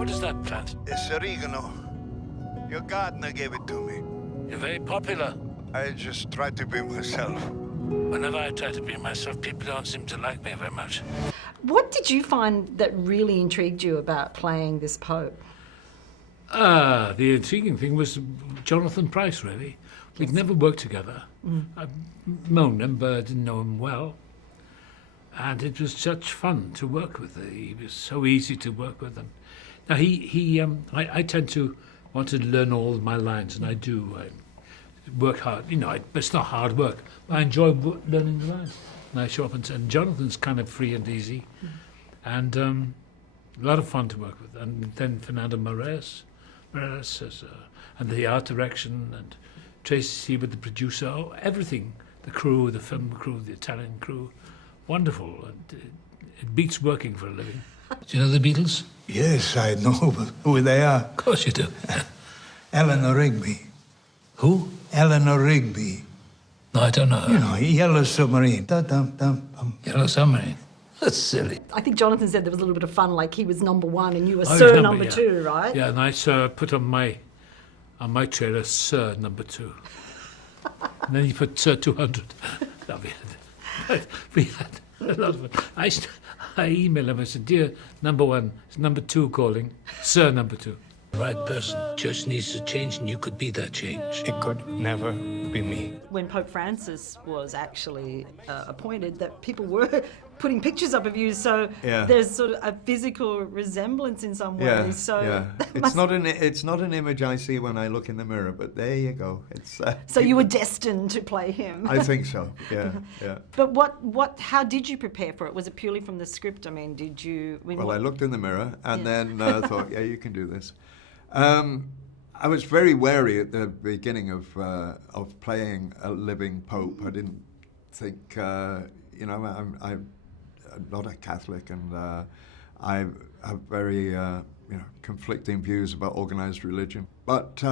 What is that plant? It's oregano. Your gardener gave it to me. You're very popular. I just try to be myself. Whenever I try to be myself, people don't seem to like me very much. What did you find that really intrigued you about playing this Pope? The intriguing thing was Jonathan Pryce, really. We'd never worked together. I'd known him, but I didn't know him well. And it was such fun to work with. He was so easy to work with. And now I tend to want to learn all of my lines, and I do. I work hard, but it's not hard work. I enjoy learning the lines. And I show up and Jonathan's kind of free and easy, and a lot of fun to work with. And then Fernando Moraes and the art direction, and Tracy with the producer, everything, the crew, the film crew, the Italian crew, wonderful. And it beats working for a living. Do you know the Beatles? Yes, I know who they are. Of course you do. Eleanor Rigby. Who? Eleanor Rigby. No, I don't know. You know, Yellow Submarine. Dum-dum-dum-dum. Yellow Submarine. That's silly. I think Jonathan said there was a little bit of fun, like he was number one and you were Oh, Sir he's number yeah. two, right? Yeah, and I put on my trailer Sir number 2. And then he put Sir 200. No, we had a lot of fun. I emailed him, I said, dear number 1, it's number 2 calling, Sir number 2. Right person. Church needs to change, and you could be that change. It could never be me. When Pope Francis was actually appointed, that people were putting pictures up of you, so Yeah. there's sort of a physical resemblance in some ways. Yeah, So yeah. It's not an image I see when I look in the mirror, but there you go. It's. So you were destined to play him. I think so. Yeah, yeah. But how did you prepare for it? Was it purely from the script? I mean, did you? Well, I looked in the mirror and then thought, yeah, you can do this. I was very wary at the beginning of playing a living pope. I didn't think, I'm not a Catholic, and I have very conflicting views about organized religion. But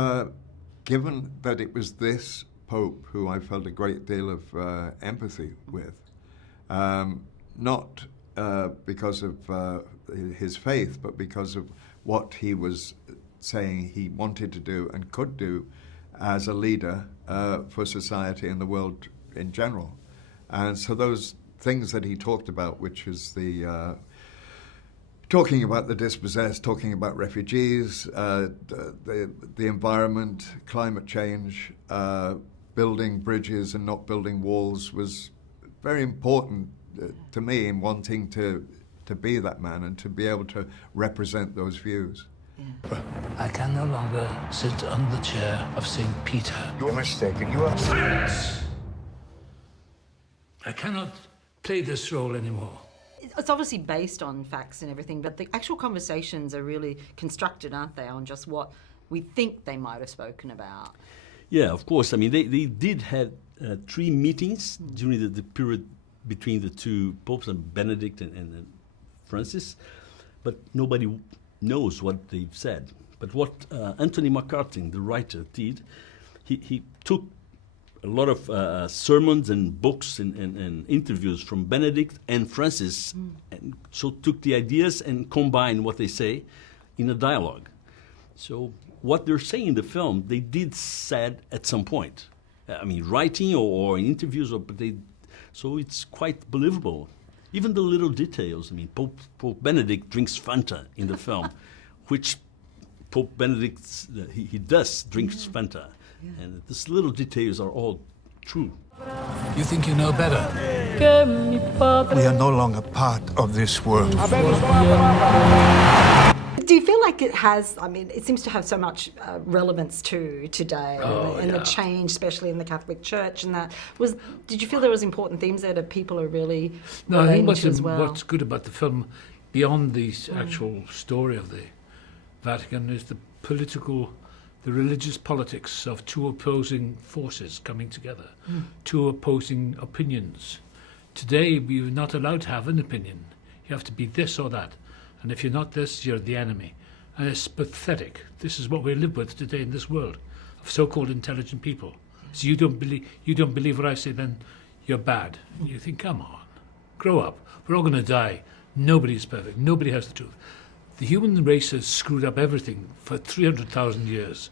given that it was this pope who I felt a great deal of empathy with, not because of his faith, but because of what he was saying he wanted to do and could do as a leader for society and the world in general. And so those things that he talked about, which is the talking about the dispossessed, talking about refugees, the environment, climate change, building bridges and not building walls, was very important to me in wanting to be that man and to be able to represent those views. Yeah. I can no longer sit on the chair of St. Peter. You're mistaken. You are. Silence! I cannot play this role anymore. It's obviously based on facts and everything, but the actual conversations are really constructed, aren't they, on just what we think they might have spoken about? Yeah, of course. I mean, they did have 3 meetings during the period between the 2 popes, Benedict and Francis, but nobody knows what they've said. But what Anthony McCarthy, the writer, did, he took a lot of sermons and books and interviews from Benedict and Francis, and so took the ideas and combined what they say in a dialogue. So what they're saying in the film, they did said at some point. I mean, writing or in interviews, so it's quite believable. Even the little details. I mean, Pope Benedict drinks Fanta in the film, which Pope Benedict, he does drinks Fanta. Yeah. And these little details are all true. You think you know better? We are no longer part of this world. Do you feel like it has, I mean, it seems to have so much relevance to today and the change, especially in the Catholic Church, and that did you feel there was important themes there that people are really No, I think what's good about the film, beyond the actual story of the Vatican, is the religious politics of 2 opposing forces coming together, 2 opposing opinions. Today, we're not allowed to have an opinion. You have to be this or that. And if you're not this, you're the enemy. And it's pathetic. This is what we live with today in this world, of so-called intelligent people. So you don't believe what I say, then you're bad. And you think, come on, grow up. We're all going to die. Nobody's perfect. Nobody has the truth. The human race has screwed up everything for 300,000 years.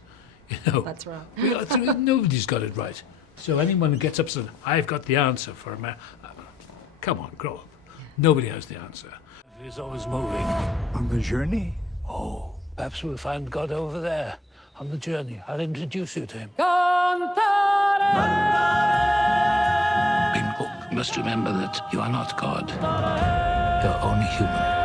You know, That's right. Nobody's got it right. So anyone who gets up and says, "I've got the answer for a man," come on, grow up. Nobody has the answer. It is always moving. On the journey? Oh, perhaps we'll find God over there on the journey. I'll introduce you to him. People must remember that you are not God. You're only human.